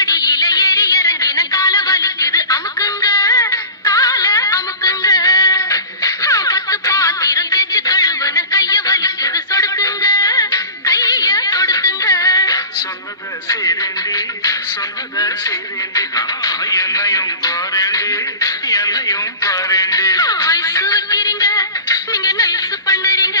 படியில ஏறி இறங்கின கால வலிக்குது அமுக்குங்க கால அமுக்குங்க 10 பாத்திரம் தேய்ச்சு கழுவுன கைய வலிக்குது சொடுக்குங்க கைய சொடுக்குங்க சொன்னத செய்தேண்டி என்னையும் பாரேண்டி ஐசு வைக்கிறீங்க நீங்க நைசு பண்ணுறீங்க